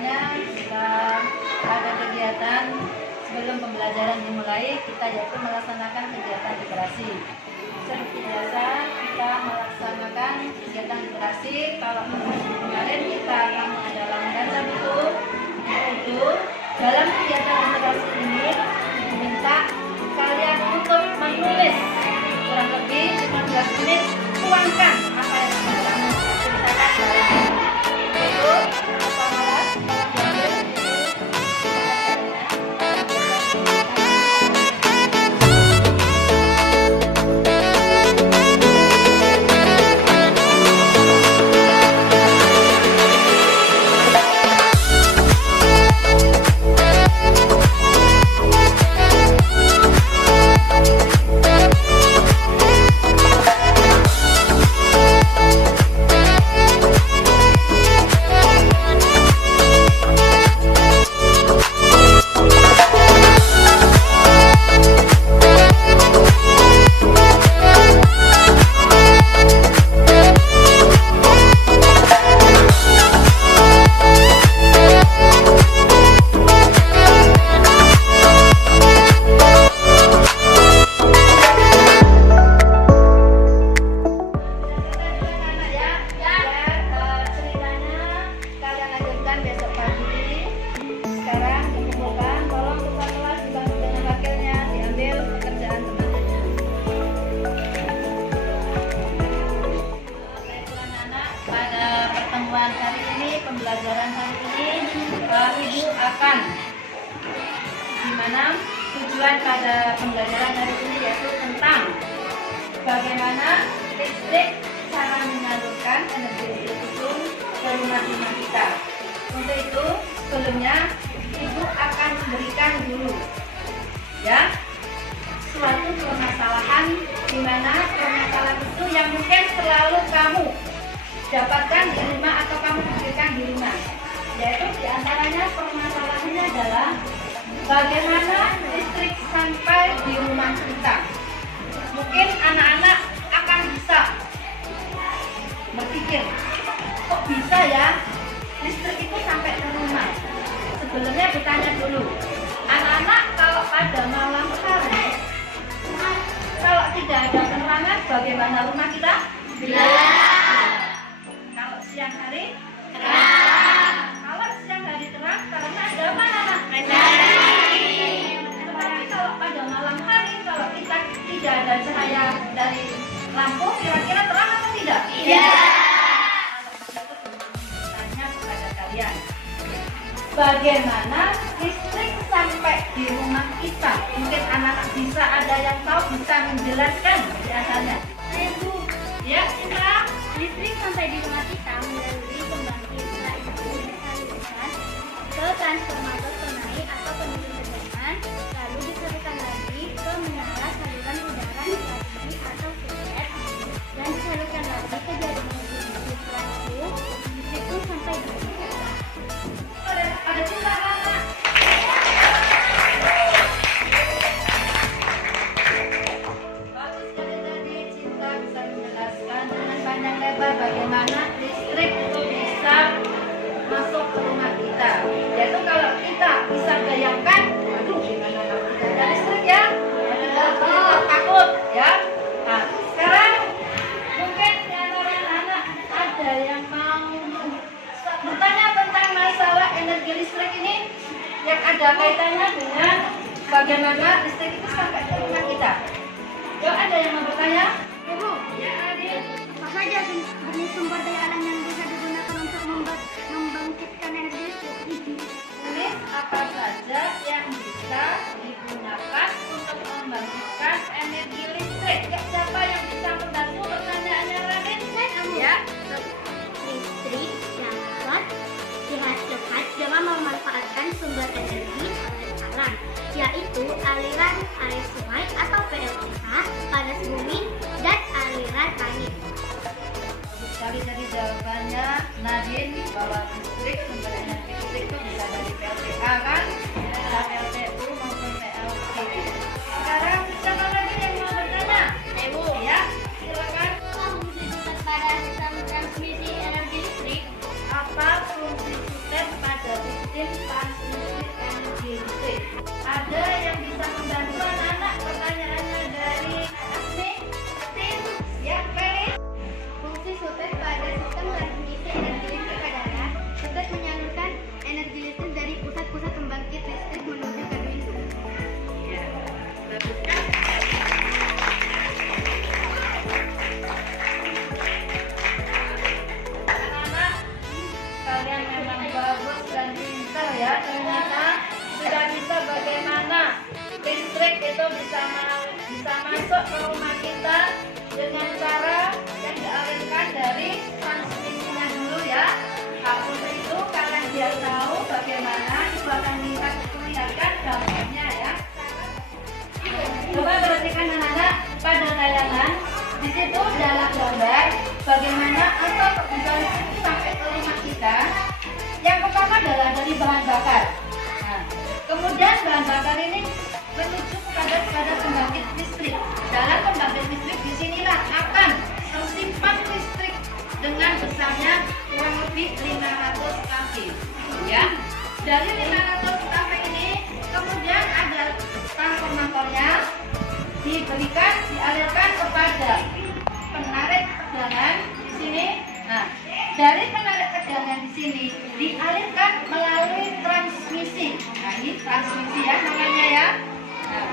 biasanya kita ada kegiatan sebelum pembelajaran dimulai, kita yaitu melaksanakan kegiatan literasi. Seperti biasa kita melaksanakan kegiatan literasi. Kalau kemarin kita akan ada membaca buku, itu dalam kegiatan literasi ini diminta kalian untuk menulis kurang lebih 15 menit, tuangkan apa yang kamu ceritakan dalam itu apa malas hari ini, pembelajaran hari ini Ibu akan dimana tujuan pada pembelajaran hari ini yaitu tentang bagaimana listrik, cara menyalurkan energi listrik itu ke rumah-rumah kita. Untuk itu sebelumnya Ibu akan memberikan dulu ya suatu permasalahan, di mana permasalahan itu yang mungkin selalu kamu dapatkan di rumah atau kamu pikirkan di rumah, yaitu diantaranya permasalahannya adalah bagaimana listrik sampai di rumah kita. Mungkin anak-anak akan bisa berpikir, kok bisa ya listrik itu sampai ke rumah. Sebelumnya bertanya dulu, anak-anak kalau pada malam hari kalau tidak ada penerangan, bagaimana rumah kita? Siang hari terang. Kalau siang hari terang karena ada mana nak? Tetapi kalau pada malam hari kalau kita tidak ada cahaya dari lampu, kira-kira terang atau tidak? Iya. Tanya kepada kalian, bagaimana listrik sampai di rumah kita? Mungkin anak-anak bisa ada yang tahu, bisa menjelaskan biasanya. Ibu, ya Cinta. Listrik sampai di rumah kita melalui pembangkit. Setelah itu disalurkan ke transformator penaik atau penimbun tegangan, lalu disalurkan lagi ke menara saluran udara strategi atau suket, dan disalurkan lagi ke jaringan distribusi. Setelah itu listrik itu sampai di rumah kita. Ada Cinta anak. Bagus sekali tadi Cinta bisa menjelaskan dengan panjang lebar bagaimana listrik itu bisa masuk ke rumah kita. Yaitu kalau kita bisa bayangkan, aduh gimana kalau tidak ada listrik ya, kita takut ya. Nah sekarang mungkin di antara anak ada yang mau bertanya tentang masalah energi listrik ini yang ada kaitannya dengan bagaimana listrik itu sampai ke rumah kita. Yuk, ada yang mau bertanya? Ibu, Ya, Adit. apa saja jenis sumber daya alam yang bisa digunakan untuk membangkitkan energi listrik? Tulis apa saja yang bisa digunakan untuk membangkitkan energi listrik. Ya, siapa yang bisa membantu pertanyaannya, Radit? Ya. Listrik dapat dihasilkan dengan memanfaatkan sumber energi alam, yaitu aliran air sungai atau PLTH, panas bumi, dan aliran angin. Bagus sekali tadi jawabannya Nadine, bahwa listrik, sumber energi listrik itu bisa dari PLTA kan, bisa PLTU maupun PLT. Sekarang siapa lagi yang mau bertanya? Ibu, Ya, silakan. fungsi sutet pada sistem transmisi energi listrik? Apa fungsi sutet pada masuk ke rumah kita dengan cara yang dialirkan dari transmisinya dulu ya. Nah, untuk itu kalian biar tahu bagaimana ibu akan minta diperlihatkan gambarnya ya. Coba perhatikan anak-anak pada tayangan. Di situ dalam gambar bagaimana atau bisa sampai ke rumah kita. Yang pertama adalah dari bahan bakar. Nah, kemudian bahan bakar ini menuju kepada pembangkit listrik. Dalam pembangkit listrik disinilah akan tersimpan listrik dengan besarnya kurang lebih 500 kV. Ya, dari 500 kV ini kemudian ada transformatornya dialirkan kepada penarik tegangan di sini. Nah, dari penarik tegangan di sini dialirkan melalui transmisi. Nah, ini transmisi ya namanya ya. Nah,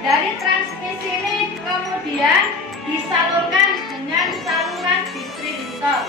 dari transmisi ini kemudian disalurkan dengan saluran distributor.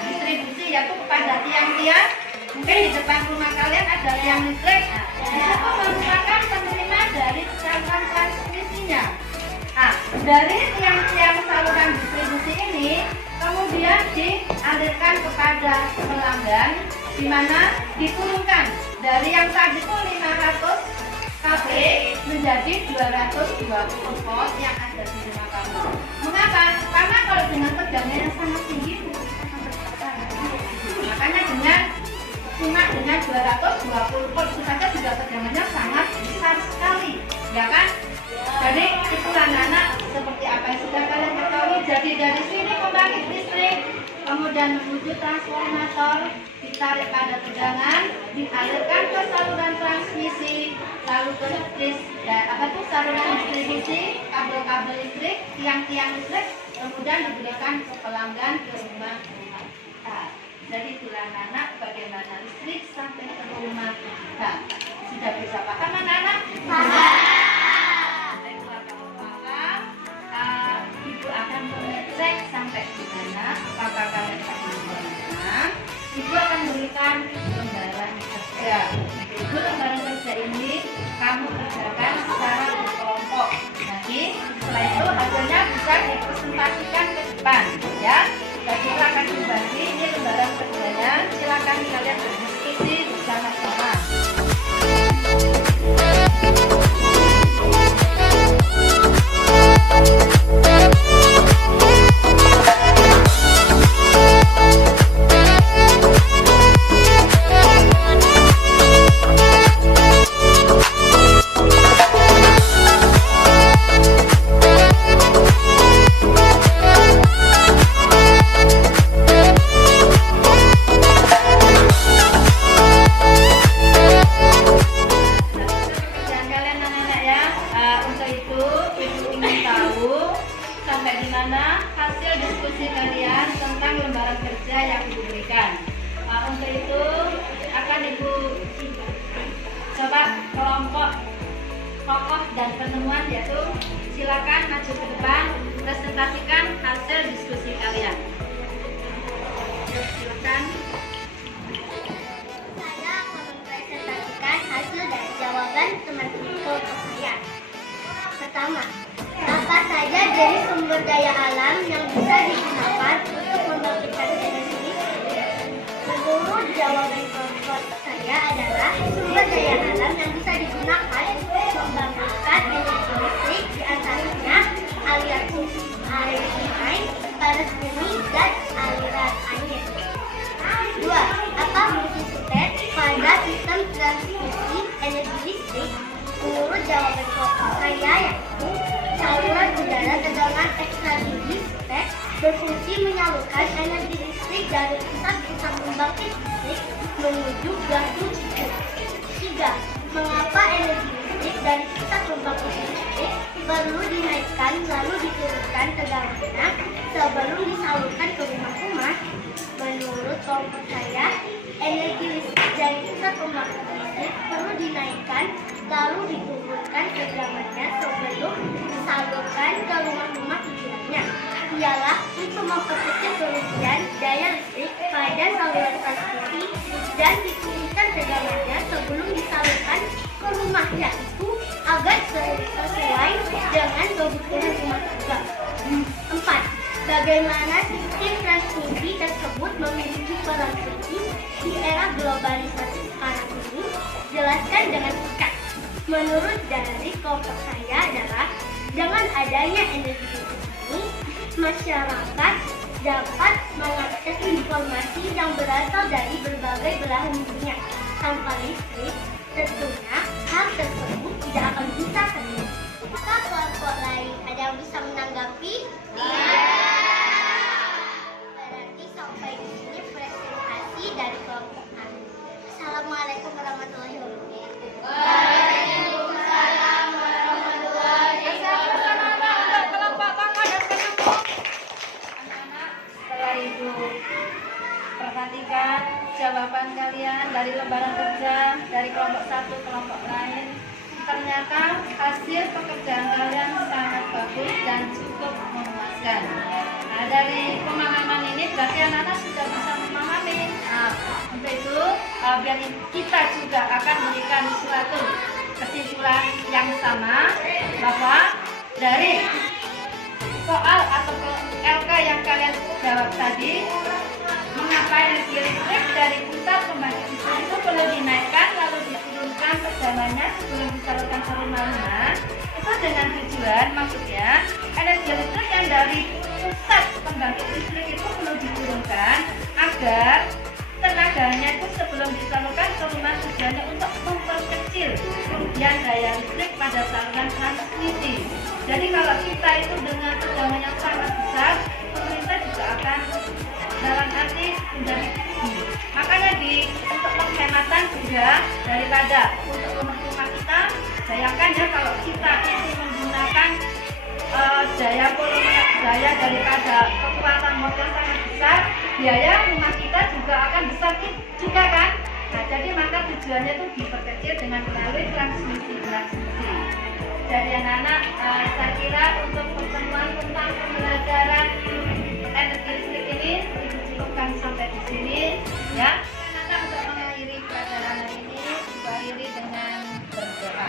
Distribusi yaitu kepada tiang-tiang. Mungkin di depan rumah kalian ada tiang listrik. Nah, itu merupakan penerima dari saluran transmisinya. Nah, dari tiang-tiang saluran distribusi ini kemudian dialirkan kepada pelanggan, di mana diturunkan dari yang tadi itu 500 kV menjadi 220 volt yang ada di rumah kamu. Mengapa? Karena kalau dengan tegangan yang sangat tinggi, makanya cuma dengan 220 volt itu saja juga tegangannya sangat besar sekali, ya kan? Jadi itulah anak-anak seperti apa yang sudah kalian ketahui. Jadi dari sini pembangkit listrik, kemudian menuju transformator, ditarik pada tegangan, dialirkan ke saluran transmisi, lalu ke saluran distribusi, kabel-kabel listrik, tiang-tiang listrik, kemudian diberikan ke pelanggan ke rumah-rumah kita. Jadi itulah anak-anak bagaimana listrik sampai ke rumah kita. Sudah bisa paham anak-anak? Ibu akan mengecek sampai di mana, apakah kalian paham. Ibu akan berikan lembaran kerja. Ibu lembaran kerja ini kamu kerjakan secara berkelompok. Nanti setelah itu hasilnya bisa dipresentasikan ke depan, ya. Jadi silakan dibagi ini lembaran kerjanya. Silakan kalian berdiskusi bersama-sama. Sampai di mana hasil diskusi kalian tentang lembaran kerja yang diberikan. Untuk itu akan Ibu coba kelompok tokoh dan penemuan, yaitu silakan maju ke depan presentasikan hasil diskusi kalian. Silakan. Saya akan mempresentasikan hasil dan jawaban teman-teman kelompok saya. Pertama, apa saja dari sumber daya alam yang bisa digunakan untuk membangkitkan energi? Menurut jawaban kelompok saya adalah sumber daya alam yang bisa digunakan untuk membangkitkan energi listrik diantaranya aliran sungai, panas bumi, dan aliran angin. Dua, apa fungsi sutet pada sistem transmisi energi listrik? Menurut jawaban kelompok saya yaitu saluran udara tegangan ekstra tinggi sutet berfungsi menyalurkan energi listrik dari pusat-pusat pembangkit listrik menuju gardu listrik. 3. Mengapa energi listrik dari pusat pembangkit listrik perlu dinaikkan lalu diturunkan tegangannya sebelum disalurkan ke rumah-rumah? Menurut kelompok saya, energi listrik dari pusat pembangkit listrik perlu dinaikkan lalu diturunkan tegangannya sebelum disalurkan ke rumah-rumah tujuannya. Ialah untuk memperkecil kerugian daya listrik pada saluran transmisi dan diturunkan tegangannya sebelum disalurkan ke rumah, yaitu agar sesuai dengan kebutuhan rumah. Bagaimana sistem transmisi tersebut memiliki peran penting di era globalisasi sekarang ini? Jelaskan dengan singkat. Menurut dari kelompok saya adalah dengan adanya energi listrik ini, masyarakat dapat mengakses informasi yang berasal dari berbagai belahan dunia. Tanpa listrik, tentunya hal tersebut tidak akan bisa terjadi. Apakah kelompok lain ada yang bisa menanggapi? Berarti sampai di sini presentasi dari kelompok kami. Assalamualaikum warahmatullahi wabarakatuh. Waalaikumsalam warahmatullahi wabarakatuh. Kelompok Koko dan ketemu. Anak-anak, setelah itu perhatikan jawaban kalian dari lembaran kerja dari kelompok satu kelompok lain. Ternyata hasil pekerjaan kalian sangat bagus dan cukup memuaskan. Nah, dari pemahaman ini berarti anak-anak sudah bisa memahami. Nah, untuk itu biar kita juga akan memberikan suatu kesimpulan yang sama bahwa dari soal atau LK yang kalian jawab tadi, mengapa energi listrik dari pusat pembangkit listrik itu perlu dinaikkan lalu diturunkan tegangannya sebelum disalurkan ke rumah-rumah, itu dengan tujuan maksudnya energi listrik yang dari pusat pembangkit listrik itu perlu diturunkan agar tenaganya itu sebelum disalurkan ke rumah, tujuannya untuk memperkecil kerugian daya listrik pada saluran transmisi. Jadi kalau kita itu dengan tegangan yang sangat besar, pemerintah juga akan dalam arti menjadi rugi. Makanya untuk penghematan juga daripada untuk rumah-rumah kita, bayangkan ya kalau kita itu menggunakan daya daripada kekuatan motor sangat besar, biaya rumah kita juga akan besar juga kan. Nah, jadi maka tujuannya itu diperkecil dengan melalui transmisi. Jadi anak-anak, saya kira untuk pertemuan tentang pembelajaran energi listrik ini dicukupkan sampai di sini ya. Anak-anak untuk mengakhiri pelajaran hari ini diakhiri dengan berdoa.